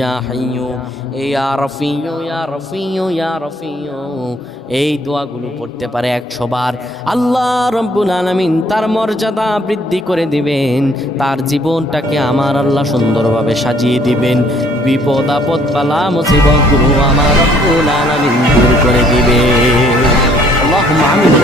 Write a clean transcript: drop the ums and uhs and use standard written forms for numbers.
ইয়া হাইয়ু ইয়া রাফিয়ু ইয়া রাফিয়ু ইয়া রাফিয়ু, এই দোয়াগুলো পড়তে পারে 100 বার। আল্লাহ রাব্বুল আলামিন তার মর্যাদা বৃদ্ধি করে দিবেন, তার জীবনটাকে আমার আল্লাহ সুন্দরভাবে সাজিয়ে দিবেন। বিপদ আপদ বালা মুসিবতগুলো আমার রাব্বুল আলামিন দূর করে দিবেন। আল্লাহুম্মা আমিন।